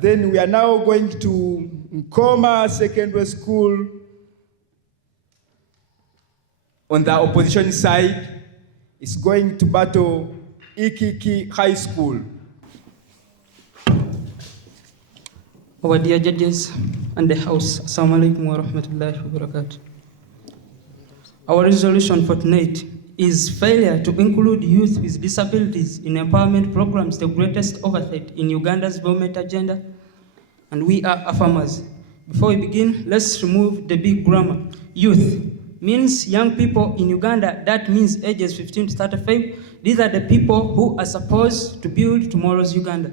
Then we are now going to Nkoma Secondary School. On the opposition side, is going to battle Ikiki High School. Our dear judges and the House, Assalamu alaikum wa rahmatullahi wa barakatuh. Our resolution for tonight is failure to include youth with disabilities in empowerment programs, the greatest oversight in Uganda's development agenda, and we are affirmers. Before we begin, let's remove the big grammar. Youth means young people in Uganda. That means ages 15 to 35. These are the people who are supposed to build tomorrow's Uganda.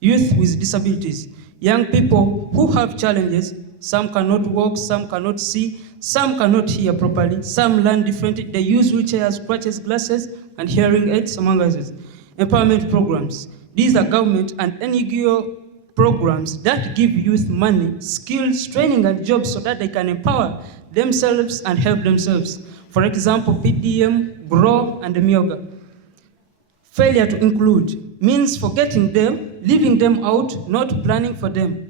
Youth with disabilities, young people who have challenges. Some cannot walk, some cannot see, some cannot hear properly, some learn differently. They use wheelchairs, crutches, glasses, and hearing aids, among others. Empowerment programs. These are government and NGO programs that give youth money, skills, training, and jobs so that they can empower themselves and help themselves. For example, PDM, GROW, and EMYOOGA. Failure to include means forgetting them, leaving them out, not planning for them.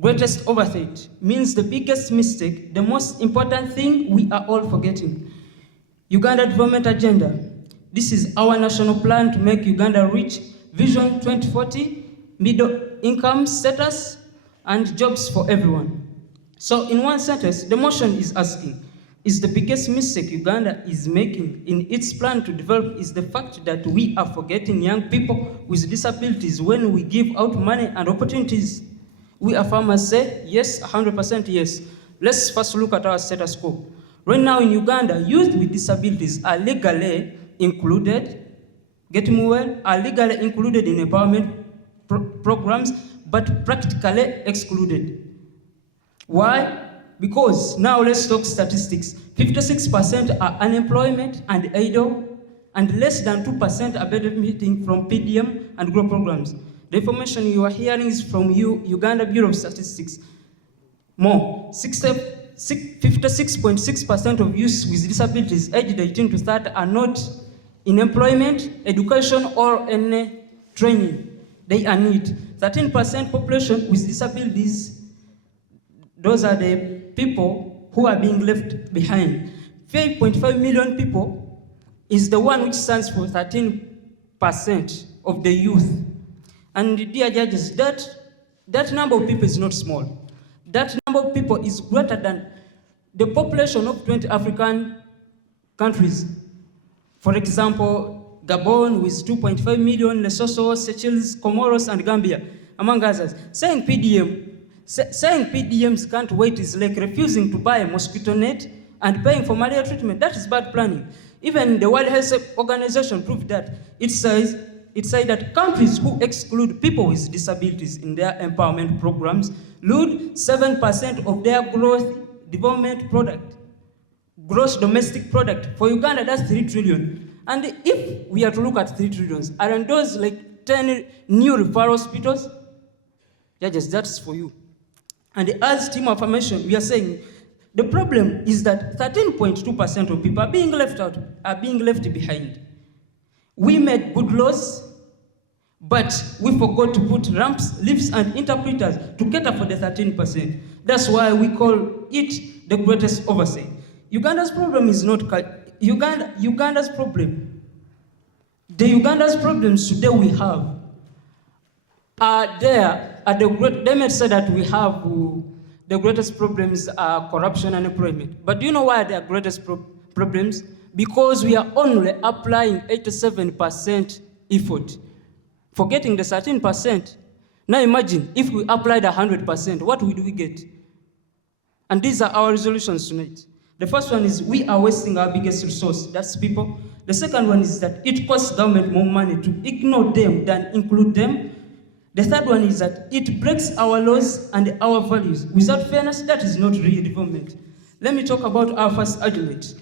Greatest oversight means the biggest mistake, the most important thing we are all forgetting. Uganda Development Agenda. This is our national plan to make Uganda reach Vision 2040, middle income status, and jobs for everyone. So in one sentence, the motion is asking, is the biggest mistake Uganda is making in its plan to develop is the fact that we are forgetting young people with disabilities when we give out money and opportunities. We affirmers say yes, 100% yes. Let's first look at our status quo. Right now in Uganda, youth with disabilities are legally included, get me well, are legally included in empowerment programs, but practically excluded. Why? Because now let's talk statistics. 56% are unemployment and idle, and less than 2% are benefiting from PDM and GROW programs. The information you are hearing is from Uganda Bureau of Statistics. More, 56.6% of youth with disabilities aged 18 to 30 are not in employment, education, or any training. They are need. 13% population with disabilities, those are the people who are being left behind. 5.5 million people is the one which stands for 13% of the youth. And dear judges, that number of people is not small. That number of people is greater than the population of 20 African countries. For example, Gabon with 2.5 million, Lesotho, Seychelles, Comoros, and Gambia, among others. Saying PDMs can't wait is like refusing to buy a mosquito net and paying for malaria treatment. That is bad planning. Even the World Health Organization proved that. It said that countries who exclude people with disabilities in their empowerment programs lose 7% of their gross domestic product. For Uganda, that's 3 trillion. And if we are to look at 3 trillions, aren't those like 10 new referral hospitals? Judges, that's for you. And as team affirmation, we are saying the problem is that 13.2% of people are being left out, are being left behind. We made good laws, but we forgot to put ramps, lifts, and interpreters to cater for the 13%. That's why we call it the greatest oversight. Uganda's problem is not Uganda's problem. The Uganda's problems today we have are there at the great. They may say that we have the greatest problems are corruption and unemployment. But do you know why they are greatest problems? Because we are only applying 87% effort, forgetting the 13%. Now imagine if we applied 100%, what would we get? And these are our resolutions tonight. The first one is we are wasting our biggest resource, that's people. The second one is that it costs government more money to ignore them than include them. The third one is that it breaks our laws and our values. Without fairness, that is not real development. Let me talk about our first argument.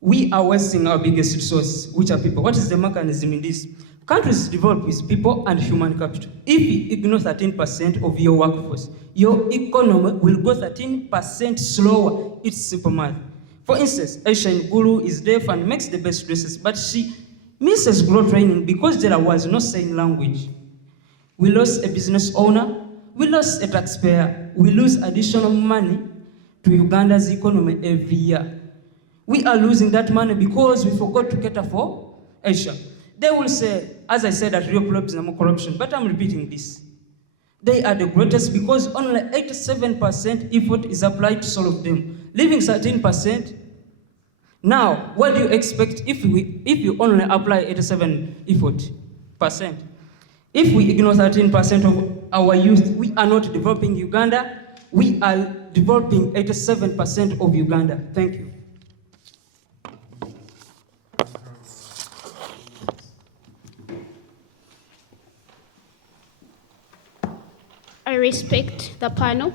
We are wasting our biggest resource, which are people. What is the mechanism in this? Countries develop with people and human capital. If you ignore 13% of your workforce, your economy will go 13% slower. It's simple math. For instance, Aisha Nguru is deaf and makes the best dresses, but she misses GROW training because there was no sign language. We lost a business owner, we lost a taxpayer, we lose additional money to Uganda's economy every year. We are losing that money because we forgot to cater for Asia. They will say, as I said, that real problems are more corruption, but I'm repeating this. They are the greatest because only 87% effort is applied to solve them, leaving 13%. Now, what do you expect if you only apply 87 effort percent? If we ignore 13% of our youth, we are not developing Uganda. We are developing 87% of Uganda. Thank you. I respect the panel.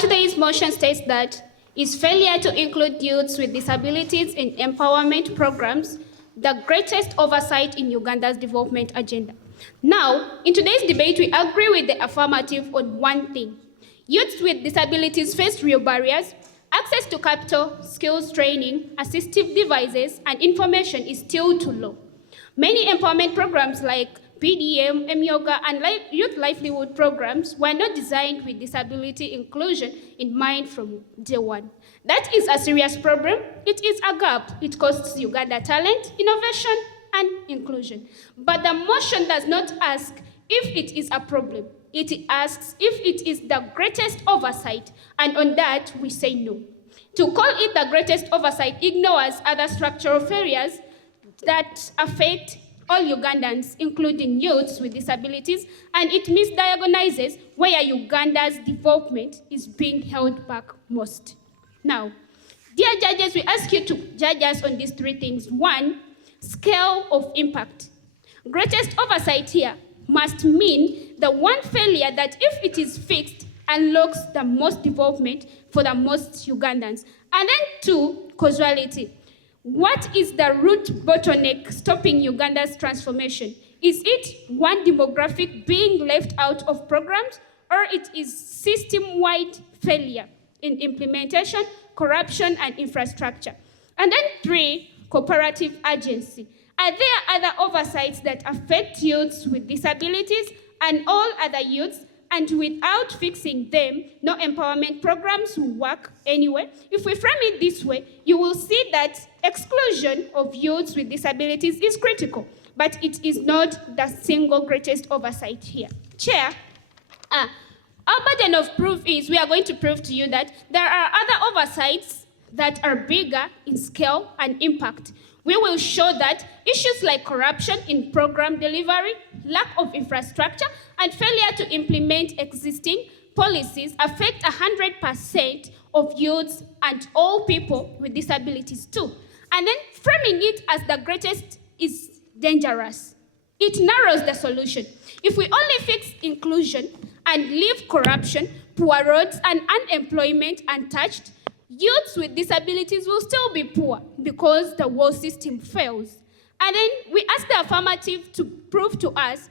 Today's motion states that is failure to include youths with disabilities in empowerment programs the greatest oversight in Uganda's development agenda. Now, in today's debate, we agree with the affirmative on one thing. Youths with disabilities face real barriers. Access to capital, skills training, assistive devices, and information is still too low. Many empowerment programs like PDM, EMYOOGA, and Youth Livelihood Programs were not designed with disability inclusion in mind from day one. That is a serious problem. It is a gap. It costs Uganda talent, innovation, and inclusion. But the motion does not ask if it is a problem. It asks if it is the greatest oversight, and on that we say no. To call it the greatest oversight ignores other structural failures that affect all Ugandans, including youths with disabilities, and it misdiagnoses where Uganda's development is being held back most. Now, dear judges, we ask you to judge us on these three things. One, scale of impact. Greatest oversight here must mean the one failure that, if it is fixed, unlocks the most development for the most Ugandans. And then two, causality. What is the root bottleneck stopping Uganda's transformation? Is it one demographic being left out of programs, or it is system-wide failure in implementation, corruption, and infrastructure? And then three, cooperative agency. Are there other oversights that affect youths with disabilities and all other youths, and without fixing them, no empowerment programs will work anyway? If we frame it this way, you will see that exclusion of youths with disabilities is critical, but it is not the single greatest oversight here. Chair, our burden of proof is we are going to prove to you that there are other oversights that are bigger in scale and impact. We will show that issues like corruption in program delivery, lack of infrastructure, and failure to implement existing policies affect 100% of youths and all people with disabilities too. And then framing it as the greatest is dangerous. It narrows the solution. If we only fix inclusion and leave corruption, poor roads, and unemployment untouched, youths with disabilities will still be poor because the whole system fails. And then we ask the affirmative to prove to us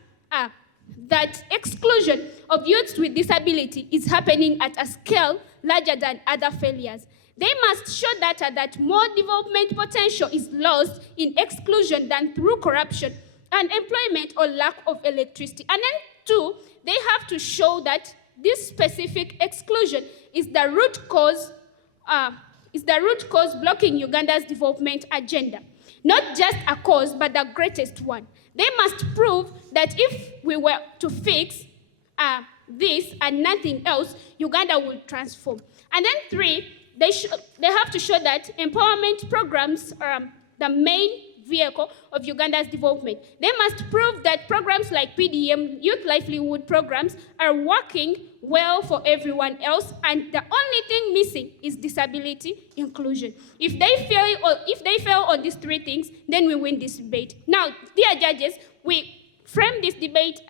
that exclusion of youths with disability is happening at a scale larger than other failures. They must show data that more development potential is lost in exclusion than through corruption, unemployment, or lack of electricity. And then two, they have to show that this specific exclusion is the root cause blocking Uganda's development agenda. Not just a cause, but the greatest one. They must prove that if we were to fix this and nothing else, Uganda will transform. And then three, they have to show that empowerment programs are the main vehicle of Uganda's development. They must prove that programs like PDM, Youth Livelihood Programs, are working well for everyone else, and the only thing missing is disability inclusion. If they fail on these three things, then we win this debate. Now, dear judges, we frame this debate,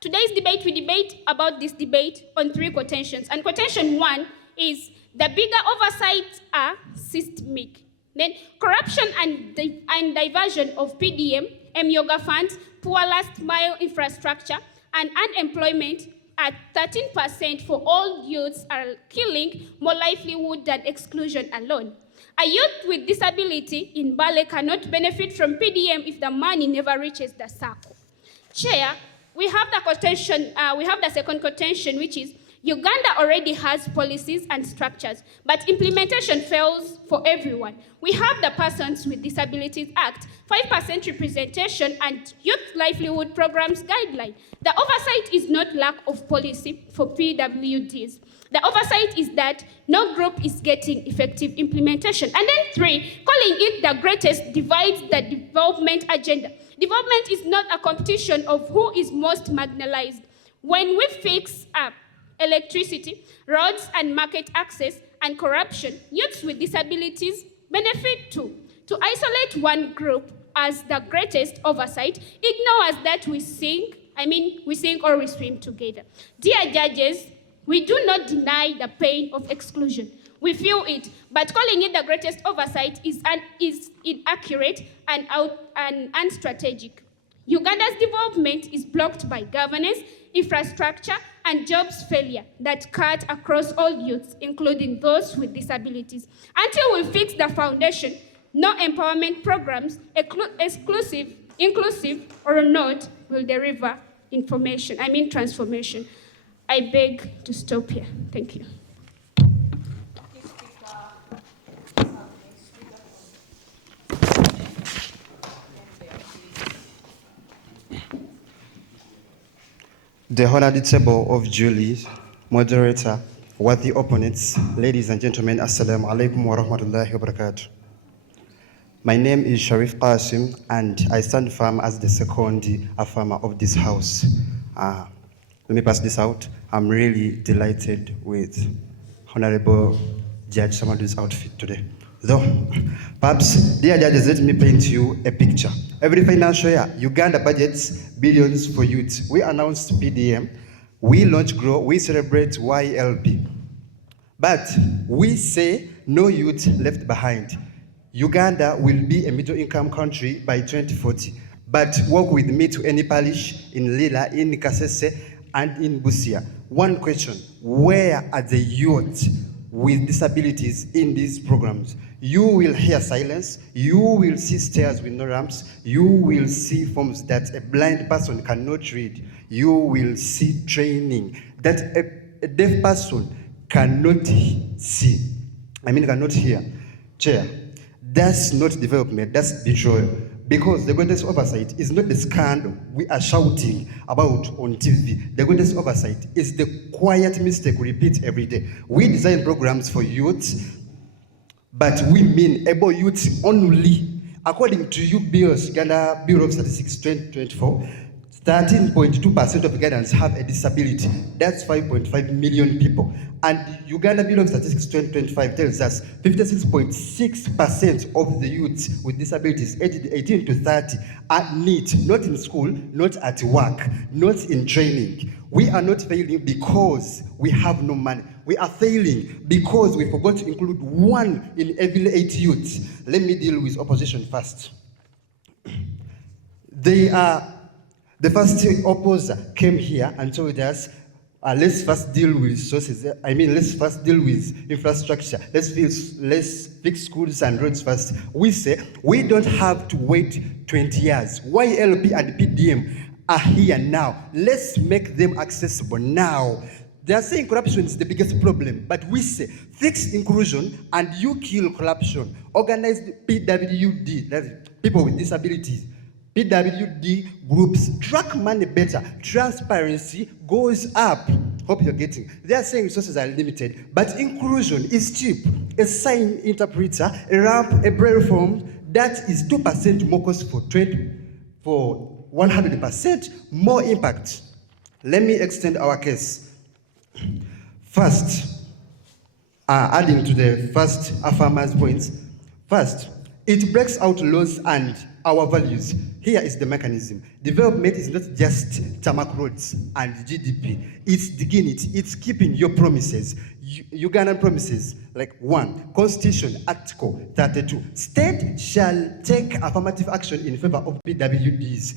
today's debate, we debate about this debate on three quotations. And quotation one is, the bigger oversights are systemic. Then corruption and diversion of PDM, EMYOOGA funds, poor last mile infrastructure, and unemployment at 13% for all youths are killing more livelihood than exclusion alone. A youth with disability in Bale cannot benefit from PDM if the money never reaches the circle. Chair, we have the second contention, which is Uganda already has policies and structures, but implementation fails for everyone. We have the Persons with Disabilities Act, 5% representation, and Youth Livelihood Programme's guideline. The oversight is not lack of policy for PWDs. The oversight is that no group is getting effective implementation. And then 3, calling it the greatest divides the development agenda. Development is not a competition of who is most marginalized. When we fix up electricity, roads and market access, and corruption, youths with disabilities benefit too. To isolate one group as the greatest oversight ignores that we sink or we swim together. Dear judges, we do not deny the pain of exclusion. We feel it, but calling it the greatest oversight is inaccurate and unstrategic. Uganda's development is blocked by governance, infrastructure, and jobs failure that cut across all youths, including those with disabilities. Until we fix the foundation, no empowerment programs, inclusive or not, will deliver transformation. I beg to stop here. Thank you. The honored table of juries, moderator, worthy opponents, ladies and gentlemen, assalamu alaikum wa rahmatullahi wa barakatuh. My name is Sharif Qasim, and I stand firm as the second affirmer of this house. Let me pass this out. I'm really delighted with Honorable Judge Samadu's outfit today. Though, perhaps, dear judges, let me paint you a picture. Every financial year, Uganda budgets billions for youth. We announced PDM, we launch GROW, we celebrate YLP. But we say no youth left behind. Uganda will be a middle-income country by 2040. But work with me to any parish in Lila, in Kasese, and in Busia. One question, where are the youth with disabilities in these programs? You will hear silence, you will see stairs with no ramps, you will see forms that a blind person cannot read, you will see training that a deaf person cannot cannot hear. Chair, that's not development, that's betrayal. Because the greatest oversight is not the scandal we are shouting about on TV. The greatest oversight is the quiet mistake we repeat every day. We design programs for youth, but we mean able youth only. According to Uganda Bureau of Statistics 2024, 13.2% of Ugandans have a disability. That's 5.5 million people. And Uganda Bureau of Statistics 2025 tells us 56.6% of the youths with disabilities aged 18 to 30 are NEET, not in school, not at work, not in training. We are not failing because we have no money. We are failing because we forgot to include 1 in every 8 youths. Let me deal with opposition first. The first opposer came here and told us, let's first deal with resources. Let's first deal with infrastructure. Let's fix schools and roads first. We say we don't have to wait 20 years. YLP and PDM are here now. Let's make them accessible now. They are saying corruption is the biggest problem, but we say fix inclusion and you kill corruption. Organize PWD, that's people with disabilities. PWD groups track money better. Transparency goes up. Hope you're getting. They are saying resources are limited, but inclusion is cheap. A sign interpreter, a ramp, a braille form, that is 2% more cost for 100% more impact. Let me extend our case. First, adding to the first affirmer's points, first, it breaks out laws and our values. Here is the mechanism. Development is not just tarmac roads and GDP. It's dignity. It's keeping your promises. Ugandan promises, like 1, Constitution, Article 32. State shall take affirmative action in favor of PWDs.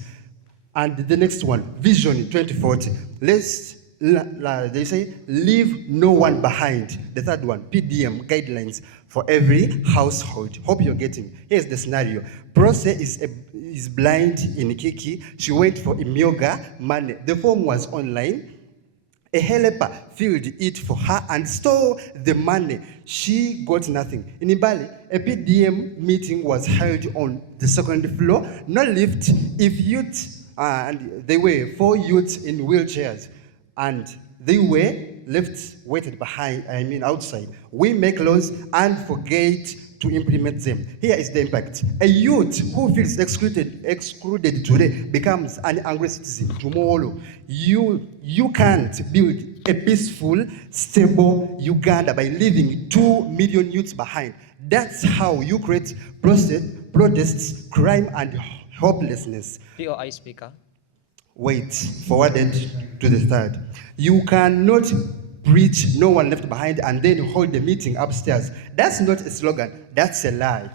And the next one, Vision 2040. Let's they say, leave no one behind. The third one, PDM guidelines for every household. Hope you're getting. Here's the scenario. Prose is blind in Ikiki. She went for EMYOOGA money. The form was online. A helper filled it for her and stole the money. She got nothing. In Ibali, a PDM meeting was held on the second floor. No lift. If youth, and there were 4 youths in wheelchairs, and they were left waited behind, outside. We make laws and forget to implement them. Here is the impact. A youth who feels excluded today becomes an angry citizen tomorrow. You can't build a peaceful, stable Uganda by leaving 2 million youths behind. That's how you create protests, crime, and hopelessness. POI speaker. Wait, forwarded to the third. You cannot preach no one left behind and then hold the meeting upstairs. That's not a slogan, that's a lie.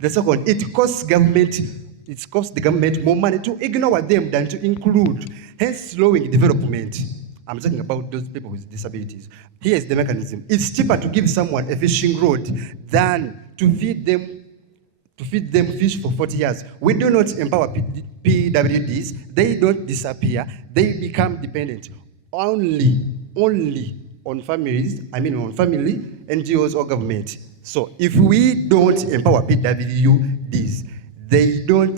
The second, it costs the government more money to ignore them than to include, hence slowing development. I'm talking about those people with disabilities. Here's the mechanism. It's cheaper to give someone a fishing rod than to feed them fish for 40 years. We do not empower PWDs. They don't disappear. They become dependent only on families, on family, NGOs, or government. So if we don't empower PWDs, if they don't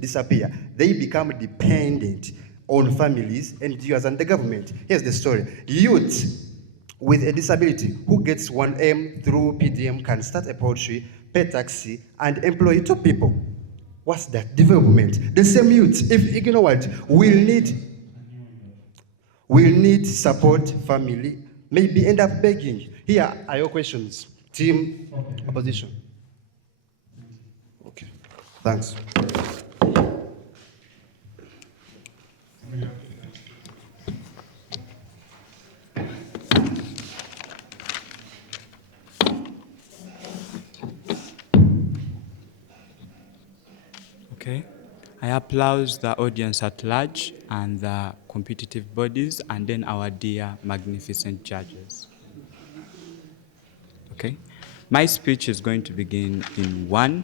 disappear, they become dependent on families, NGOs, and the government. Here's the story. Youth with a disability who gets 1M through PDM can start a poultry, pay taxi, and employ 2 people. What's that? Development. The same youth, if ignored, will need support, family, maybe end up begging. Here are your questions. Team, opposition. Okay, thanks. Okay. I applaud the audience at large and the competitive bodies and then our dear magnificent judges. Okay. My speech is going to begin in 1,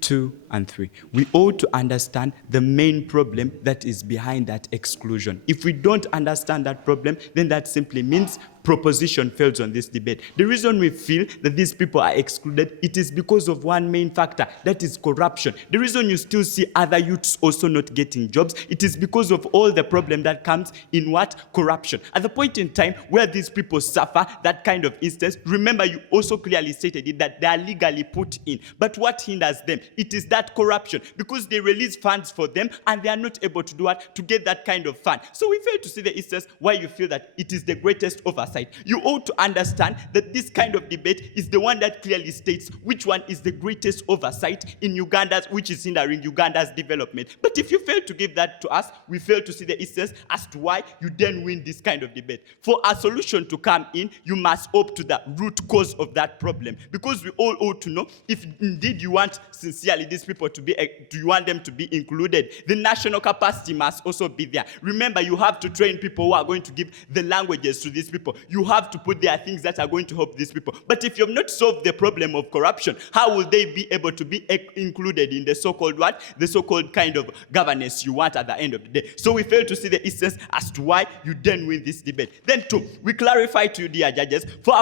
2, and 3. We ought to understand the main problem that is behind that exclusion. If we don't understand that problem, then that simply means proposition fails on this debate. The reason we feel that these people are excluded, it is because of one main factor, that is corruption. The reason you still see other youths also not getting jobs, it is because of all the problem that comes in what? Corruption. At the point in time where these people suffer that kind of instance, remember you also clearly stated it that they are legally put in. But what hinders them? It is that corruption, because they release funds for them and they are not able to do what? To get that kind of fund. So we fail to see the instance why you feel that it is the greatest oversight. You ought to understand that this kind of debate is the one that clearly states which one is the greatest oversight in Uganda, which is hindering Uganda's development. But if you fail to give that to us, we fail to see the instance as to why you then win this kind of debate. For a solution to come in, you must opt to the root cause of that problem. Because we all ought to know, if indeed you want sincerely these people to be, do you want them to be included, the national capacity must also be there. Remember, you have to train people who are going to give the languages to these people. You have to put there things that are going to help these people. But if you have not solved the problem of corruption, how will they be able to be included in the so-called what? The so-called kind of governance you want at the end of the day. So we fail to see the instance as to why you then win this debate. Then 2, we clarify to you, dear judges, for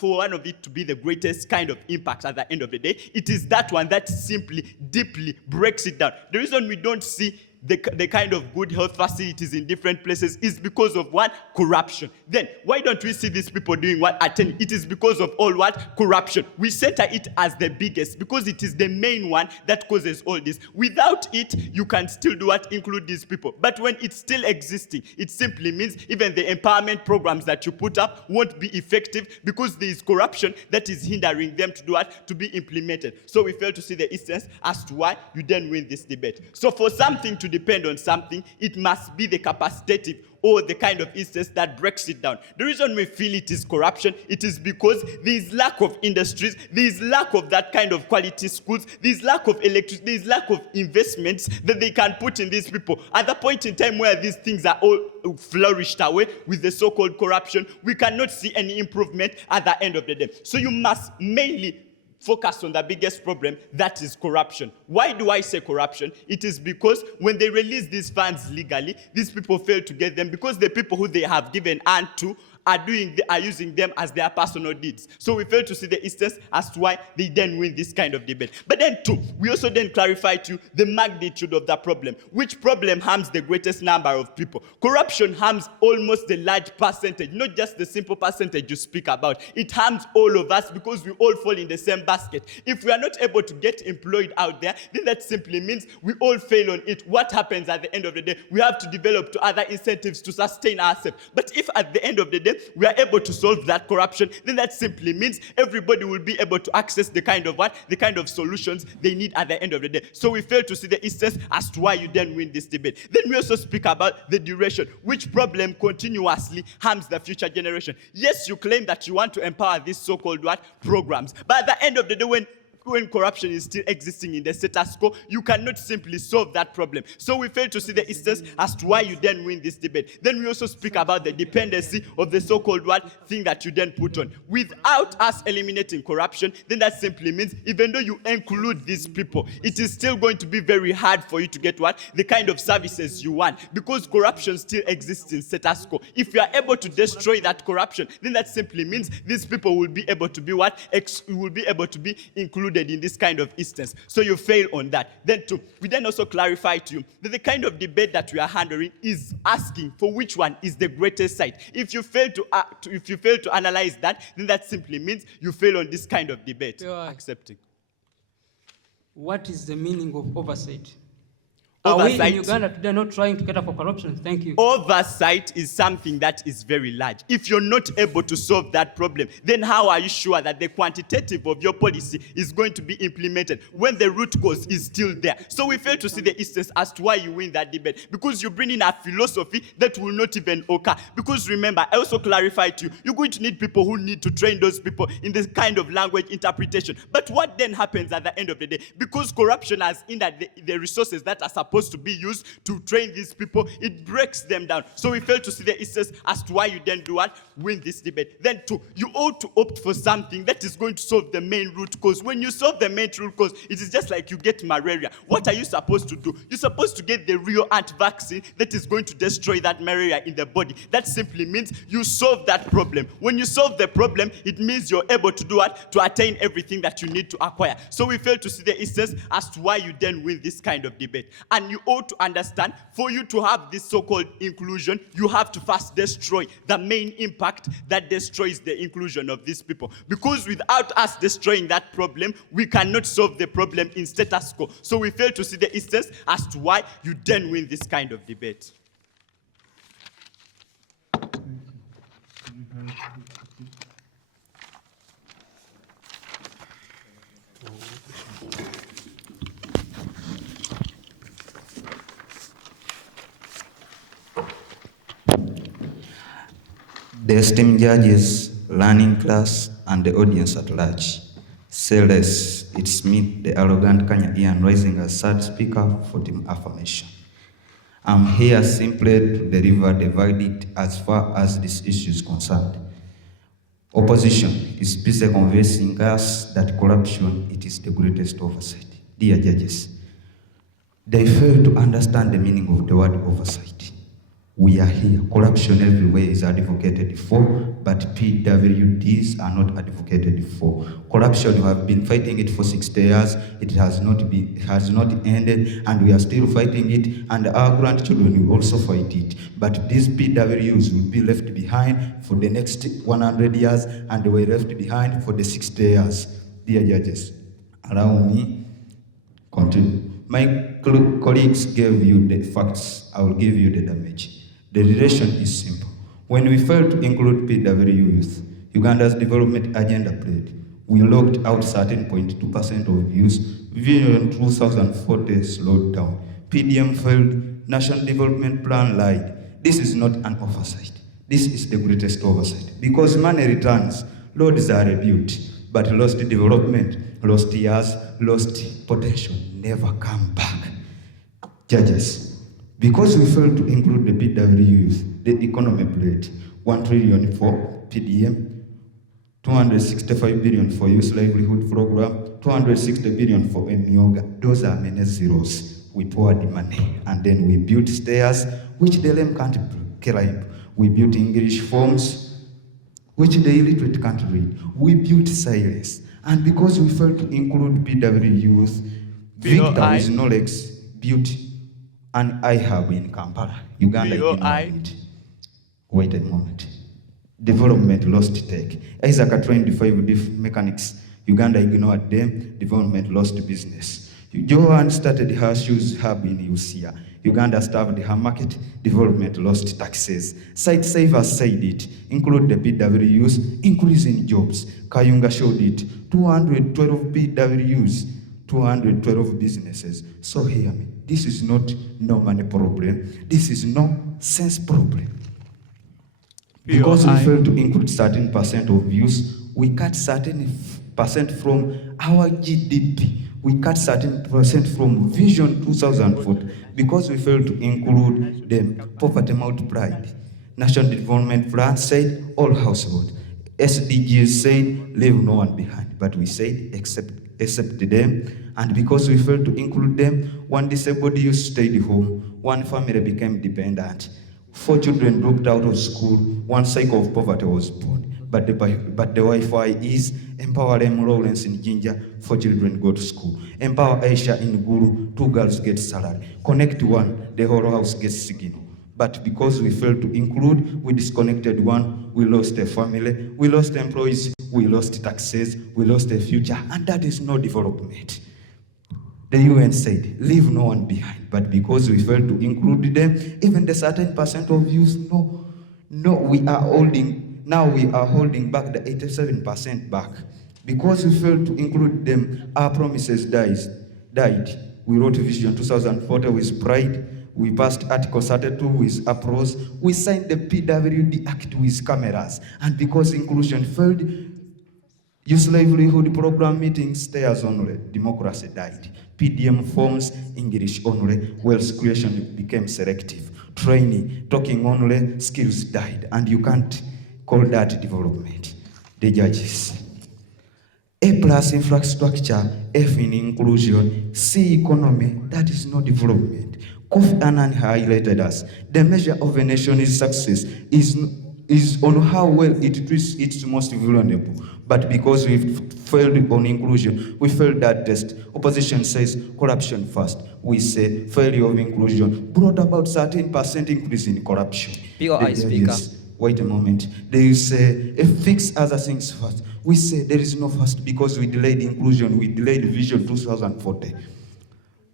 one of it to be the greatest kind of impact at the end of the day, it is that one that simply, deeply breaks it down. The reason we don't see the kind of good health facilities in different places is because of what? Corruption. Then, why don't we see these people doing what? Attending? It is because of all what? Corruption. We center it as the biggest because it is the main one that causes all this. Without it, you can still do what? Include these people. But when it's still existing, it simply means even the empowerment programs that you put up won't be effective because there is corruption that is hindering them to do what? To be implemented. So we fail to see the instance as to why you then win this debate. So for something to depend on something, it must be the capacitative or the kind of instance that breaks it down. The reason we feel it is corruption, it is because there is lack of industries, there is lack of that kind of quality schools, there is lack of electricity, there is lack of investments that they can put in these people. At the point in time where these things are all flourished away with the so-called corruption, we cannot see any improvement at the end of the day. So you must mainly focus on the biggest problem, that is corruption. Why do I say corruption? It is because when they release these funds legally, these people fail to get them because the people who they have given unto are using them as their personal deeds. So we fail to see the instance as to why they then win this kind of debate. But then too, we also then clarify to you the magnitude of the problem. Which problem harms the greatest number of people? Corruption harms almost the large percentage, not just the simple percentage you speak about. It harms all of us because we all fall in the same basket. If we are not able to get employed out there, then that simply means we all fail on it. What happens at the end of the day? We have to develop to other incentives to sustain ourselves. But if at the end of the day, we are able to solve that corruption, then that simply means everybody will be able to access the kind of solutions they need at the end of the day. So we fail to see the instance as to why you then win this debate. Then we also speak about the duration, which problem continuously harms the future generation. Yes, you claim that you want to empower these so-called programs, but at the end of the day, when corruption is still existing in the status quo, you cannot simply solve that problem. So we fail to see the instance as to why you then win this debate. Then we also speak about the dependency of the so-called thing that you then put on. Without us eliminating corruption, then that simply means even though you include these people, it is still going to be very hard for you to get the kind of services you want, because corruption still exists in status quo. If you are able to destroy that corruption, then that simply means these people will be able to be will be able to be included in this kind of instance. So you fail on that. Then too, we then also clarify to you that the kind of debate that we are handling is asking for which one is the greatest side. If you fail to analyze that, then that simply means you fail on this kind of debate. Accepting. What is the meaning of oversight? Oversight. Are we in Uganda today not trying to cater for corruption? Thank you. Oversight is something that is very large. If you're not able to solve that problem, then how are you sure that the quantitative of your policy is going to be implemented when the root cause is still there? So we fail to see the instance as to why you win that debate, because you bring in a philosophy that will not even occur. Because remember, I also clarified to you, you're going to need people who need to train those people in this kind of language interpretation. But what then happens at the end of the day? Because corruption has hindered the resources that are supposed to be used to train these people, it breaks them down. So we fail to see the instance as to why you then win this debate. Then too, you ought to opt for something that is going to solve the main root cause. When you solve the main root cause, it is just like you get malaria. What are you supposed to do? You're supposed to get the real anti-vaccine that is going to destroy that malaria in the body. That simply means you solve that problem. When you solve the problem, it means you're able to do what? To attain everything that you need to acquire. So we fail to see the instance as to why you then win this kind of debate. And you ought to understand, for you to have this so-called inclusion, you have to first destroy the main impact that destroys the inclusion of these people. Because without us destroying that problem, we cannot solve the problem in status quo. So we fail to see the instance as to why you then win this kind of debate. The esteemed judges, learning class, and the audience at large. Say less, it's me, the arrogant Kenya Ian, rising as third speaker for team affirmation. I'm here simply to deliver the verdict as far as this issue is concerned. Opposition is busy convincing us that corruption, it is the greatest oversight. Dear judges, they fail to understand the meaning of the word oversight. We are here. Corruption everywhere is advocated for, but PWDs are not advocated for. Corruption, we have been fighting it for 60 years. It has not ended, and we are still fighting it, and our grandchildren will also fight it. But these PWs will be left behind for the next 100 years, and they were left behind for the 60 years. Dear judges, allow me continue. My colleagues gave you the facts. I will give you the damage. The relation is simple. When we failed to include PW youth, Uganda's development agenda played. We locked out 13.2% of youth. Vision 2040 slowed down. PDM failed. National Development Plan lied. This is not an oversight. This is the greatest oversight. Because money returns, roads are rebuilt, but lost development, lost years, lost potential never come back. Judges, because we failed to include the PW youth, the economy plate, 1 trillion for PDM, 265 billion for Youth Livelihood Programme, 260 billion for EMYOOGA. Those are many zeros. We poured the money, and then we built stairs, which the lame can't climb. We built English forms, which the illiterate can't read. We built silence. And because we failed to include PW youth, Victor with no legs built an iHub in Kampala. Uganda ignored it. Wait a moment. Development lost tech. Isaac trained 5 diff mechanics. Uganda ignored them. Development lost business. Johan started her shoes hub in Usia. Uganda starved her market. Development lost taxes. Site savers said it. Include the PWUs, increase in jobs. Kayunga showed it. 212 PWUs, 212 businesses. So hear me. This is not no money problem. This is no sense problem. Because we failed to include certain percent of use, we cut certain percent from our GDP. We cut certain percent from Vision 2040 because we failed to include them. Poverty multiplied. National Development Plan said all households. SDGs said leave no one behind. But we said accept them. And because we failed to include them, one disabled youth stayed home. One family became dependent. 4 children dropped out of school. One cycle of poverty was born. But the Wi-Fi is empower M. Lawrence in Jinja, 4 children go to school. Empower Aisha in Guru, 2 girls get salary. Connect one, the whole house gets signal. But because we failed to include, we disconnected one, we lost a family, we lost employees, we lost taxes, we lost a future, and that is no development. The UN said, leave no one behind. But because we failed to include them, even the certain percent of youth, we are holding back the 87% back. Because we failed to include them, our promises died. We wrote Vision 2040 with pride. We passed Article 32 with applause. We signed the PWD Act with cameras. And because inclusion failed, Youth Livelihood Programme meetings, stairs only, democracy died. PDM forms, English only, wealth creation became selective. Training, talking only, skills died. And you can't call that development. The judges. A+ infrastructure, F in inclusion, C economy, that is not development. Kofi Annan highlighted us. The measure of a nation's success is on how well it treats its most vulnerable. But because we failed on inclusion, we failed that test. Opposition says corruption first. We say failure of inclusion brought about 13% increase in corruption. POI speaker. Wait a moment. They say fix other things first. We say there is no first because we delayed inclusion. We delayed Vision 2040.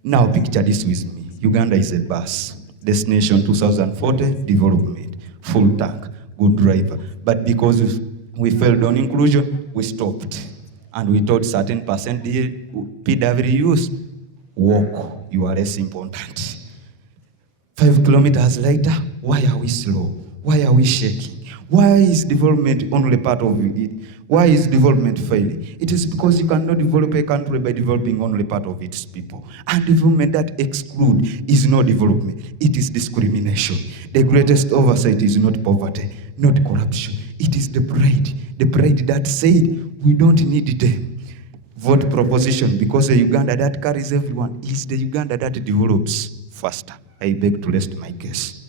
Now picture this with me. Uganda is a bus. Destination 2040, development. Full tank, good driver. But because we failed on inclusion, we stopped. And we told certain percent PWUs, walk, you are less important. 5 kilometers later, why are we slow? Why are we shaking? Why is development only part of it? Why is development failing? It is because you cannot develop a country by developing only part of its people. And development that excludes is not development. It is discrimination. The greatest oversight is not poverty, not corruption. It is the pride that said we don't need them. Vote proposition, because the Uganda that carries everyone is the Uganda that develops faster. I beg to rest my case.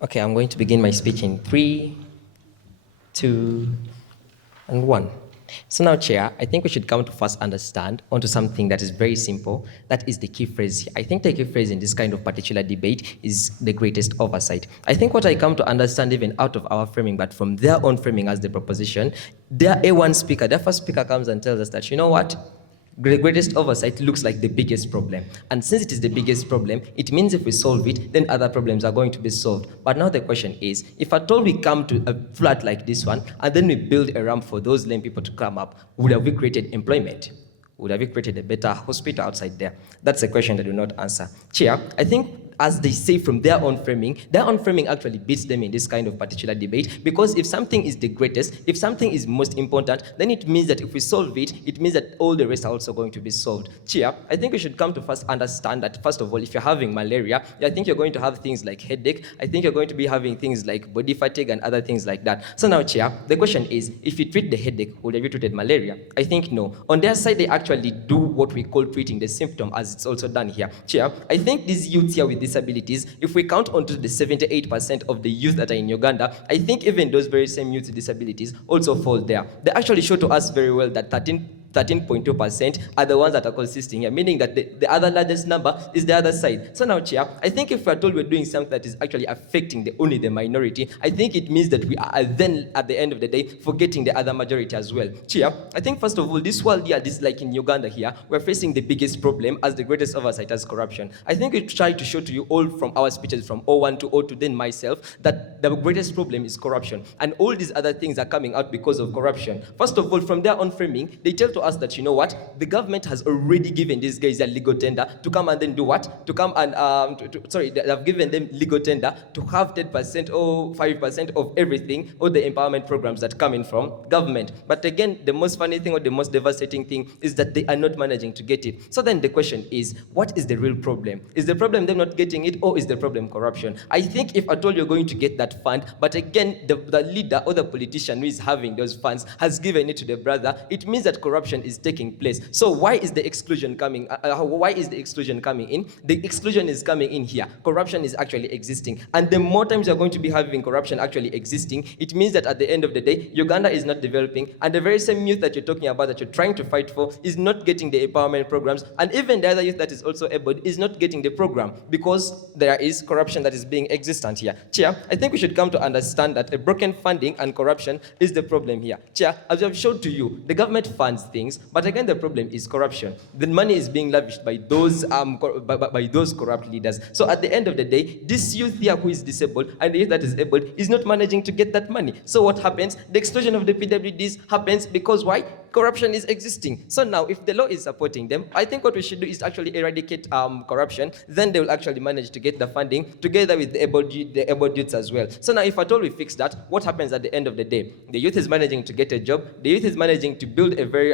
Okay, I'm going to begin my speech in 3, 2, and 1. So now, Chair, I think we should come to first understand onto something that is very simple. That is the key phrase here. I think the key phrase in this kind of particular debate is the greatest oversight. I think what I come to understand even out of our framing, but from their own framing as the proposition, their A1 speaker, their first speaker comes and tells us that, you know what? The greatest oversight looks like the biggest problem. And since it is the biggest problem, it means if we solve it, then other problems are going to be solved. But now the question is, if at all we come to a flat like this one, and then we build a ramp for those lame people to come up, would have we created employment? Would have we created a better hospital outside there? That's a question that we will not answer. Chair, I think as they say from their own framing actually beats them in this kind of particular debate, because if something is the greatest, if something is most important, then it means that if we solve it, it means that all the rest are also going to be solved. Chair, I think we should come to first understand that, first of all, if you're having malaria, I think you're going to have things like headache, I think you're going to be having things like body fatigue and other things like that. So now, Chair, the question is, if you treat the headache, would have you treated malaria? I think no. On their side, they actually do what we call treating the symptom, as it's also done here. Chair, I think these youths here with disabilities, if we count onto the 78% of the youth that are in Uganda, I think even those very same youth with disabilities also fall there. They actually show to us very well that 13.2% are the ones that are consisting here, meaning that the other largest number is the other side. So now, Chair, I think if we're told we're doing something that is actually affecting only the minority, I think it means that we are then, at the end of the day, forgetting the other majority as well. Chair, I think first of all, this world here, this like in Uganda here, we're facing the biggest problem as the greatest oversight as corruption. I think we try to show to you all from our speeches from 01 to 02, then myself, that the greatest problem is corruption. And all these other things are coming out because of corruption. First of all, from their own framing, they tell to us that, you know what, the government has already given these guys a legal tender to come and then do what? To come and, they have given them legal tender to have 10% or 5% of everything, all the empowerment programs that come in from government. But again, the most funny thing or the most devastating thing is that they are not managing to get it. So then the question is, what is the real problem? Is the problem them not getting it, or is the problem corruption? I think if at all you're going to get that fund, but again, the leader or the politician who is having those funds has given it to the brother, it means that corruption is taking place. So why is the exclusion coming? Why is the exclusion coming in? The exclusion is coming in here. Corruption is actually existing. And the more times you're going to be having corruption actually existing, it means that at the end of the day, Uganda is not developing, and the very same youth that you're talking about, that you're trying to fight for, is not getting the empowerment programs, and even the other youth that is also able is not getting the program, because there is corruption that is being existent here. Chair, I think we should come to understand that a broken funding and corruption is the problem here. Chair, as I've showed to you, the government funds things, but again, the problem is corruption. The money is being lavished by those by those corrupt leaders. So at the end of the day, this youth here who is disabled and the youth that is able is not managing to get that money. So what happens? The exclusion of the PWDs happens because why? Corruption is existing. So now, if the law is supporting them, I think what we should do is actually eradicate corruption. Then they will actually manage to get the funding together with the able youths as well. So now, if at all we fix that, what happens at the end of the day? The youth is managing to get a job. The youth is managing to build a very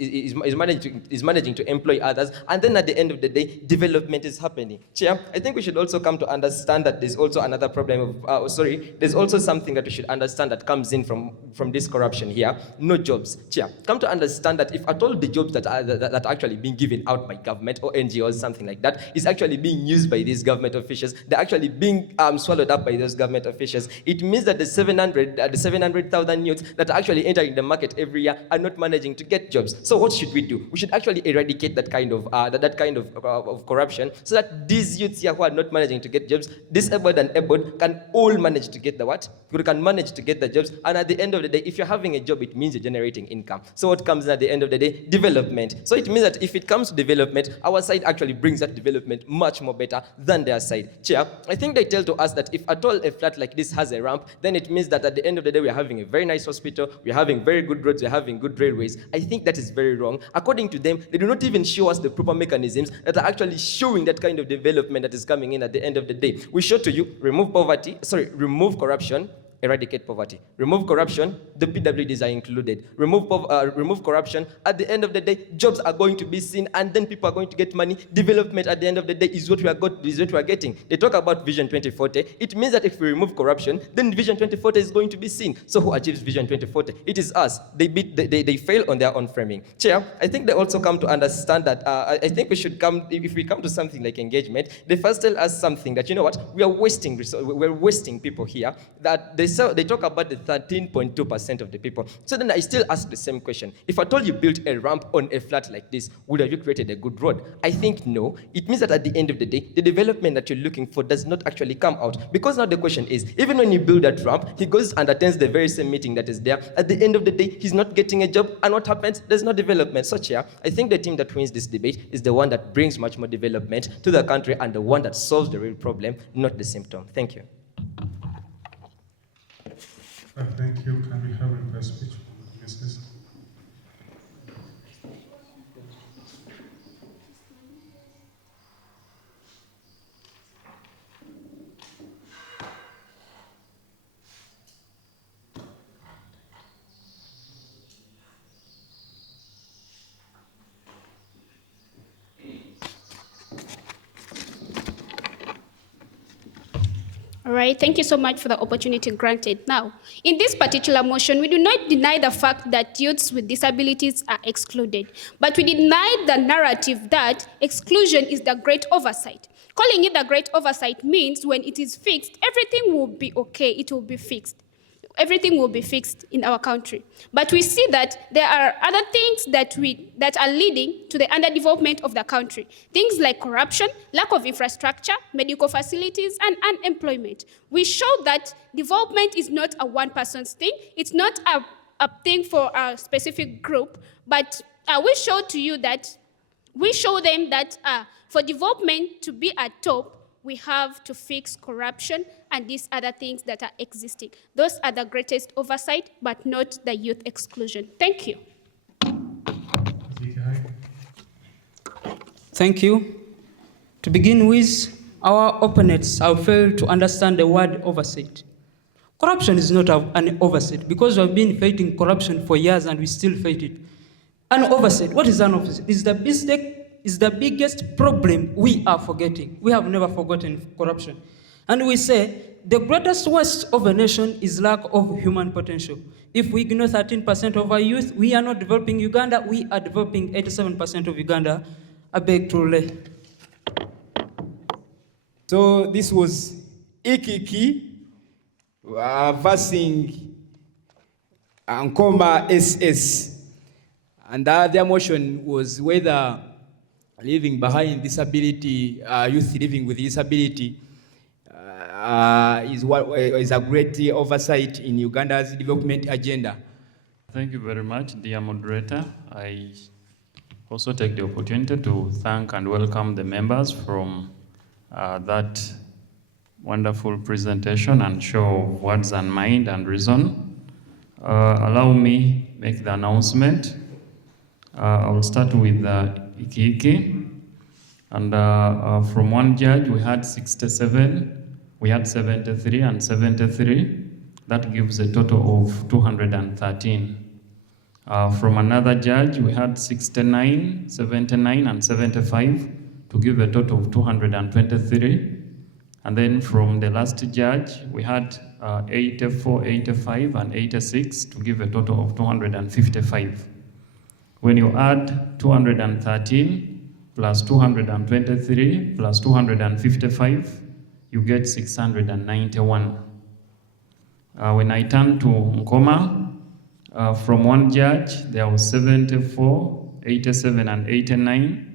is managing to employ others, and then at the end of the day, development is happening. Chair, I think we should also come to understand that there's also another problem of there's also something that we should understand that comes in from this corruption here. No jobs. Chair, come to understand that if at all the jobs that are actually being given out by government or NGOs, something like that, is actually being used by these government officials, they're actually being swallowed up by those government officials. It means that the 700,000 youths that are actually entering the market every year are not managing to get jobs. So what should we do? We should actually eradicate that kind of corruption, so that these youths here who are not managing to get jobs, disabled and able, can all manage to get the what? We can manage to get the jobs, and at the end of the day, if you're having a job, it means you're generating income. So what comes at the end of the day? Development. So it means that if it comes to development, our side actually brings that development much more better than their side. Chair, I think they tell to us that if at all a flat like this has a ramp, then it means that at the end of the day, we're having a very nice hospital, we're having very good roads, we're having good railways. I think that is very wrong. According to them, they do not even show us the proper mechanisms that are actually showing that kind of development that is coming in at the end of the day. We show to you, remove corruption, eradicate poverty. Remove corruption, the PWDs are included. Remove corruption, at the end of the day, jobs are going to be seen, and then people are going to get money. Development at the end of the day is what we are getting. They talk about Vision 2040. It means that if we remove corruption, then Vision 2040 is going to be seen. So who achieves Vision 2040? It is us. They fail on their own framing. Chair, I think they also come to understand that I think we should come, if we come to something like engagement, they first tell us something that, you know what, we are wasting resources, we're wasting people here, that they they talk about the 13.2% of the people. So then I still ask the same question. If at all you built a ramp on a flat like this, would have you created a good road? I think no. It means that at the end of the day, the development that you're looking for does not actually come out. Because now the question is, even when you build that ramp, he goes and attends the very same meeting that is there. At the end of the day, he's not getting a job, and what happens? There's no development. So, Chair, I think the team that wins this debate is the one that brings much more development to the country and the one that solves the real problem, not the symptom. Thank you. Thank you. Can we have a press speech from Mrs. All right, thank you so much for the opportunity granted. Now, in this particular motion, we do not deny the fact that youths with disabilities are excluded, but we deny the narrative that exclusion is the great oversight. Calling it the great oversight means when it is fixed, everything will be okay, it will be fixed. Everything will be fixed in our country. But we see that there are other things that are leading to the underdevelopment of the country. Things like corruption, lack of infrastructure, medical facilities, and unemployment. We show that development is not a one-person's thing. It's not a thing for a specific group, but we show them that for development to be at top, we have to fix corruption and these other things that are existing. Those are the greatest oversight, but not the youth exclusion. Thank you. Thank you. To begin with, our opponents have failed to understand the word oversight. Corruption is not an oversight because we have been fighting corruption for years and we still fight it. An oversight, what is an oversight? Is the biggest problem we are forgetting. We have never forgotten corruption. And we say the greatest waste of a nation is lack of human potential. If we ignore 13% of our youth, we are not developing Uganda, we are developing 87% of Uganda. I beg to relay. So this was Ikiki versing Nkoma SS. And their motion was whether leaving behind disability, youth living with disability is a great oversight in Uganda's development agenda. Thank you very much, dear moderator. I also take the opportunity to thank and welcome the members from that wonderful presentation and show of words and mind and reason. Allow me make the announcement. I will start with Ikiki, and from one judge we had 67, we had 73 and 73. That gives a total of 213. From another judge we had 69, 79 and 75 to give a total of 223. And then from the last judge we had 84, 85 and 86 to give a total of 255. When you add 213 plus 223 plus 255, you get 691. When I turn to Nkoma, from one judge, there was 74, 87, and 89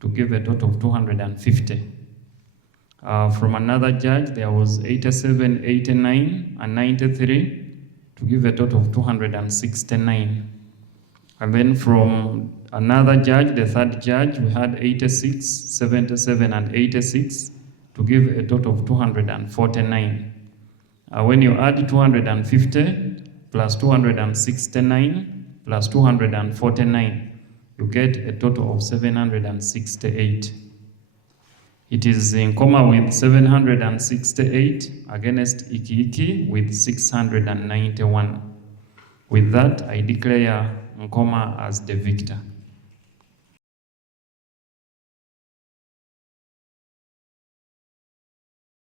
to give a total of 250. From another judge, there was 87, 89, and 93 to give a total of 269. And then from another judge, the third judge, we had 86, 77, and 86 to give a total of 249. When you add 250 plus 269 plus 249, you get a total of 768. It is Nkoma with 768 against Ikiki with 691. With that, I declare Nkoma as the victor.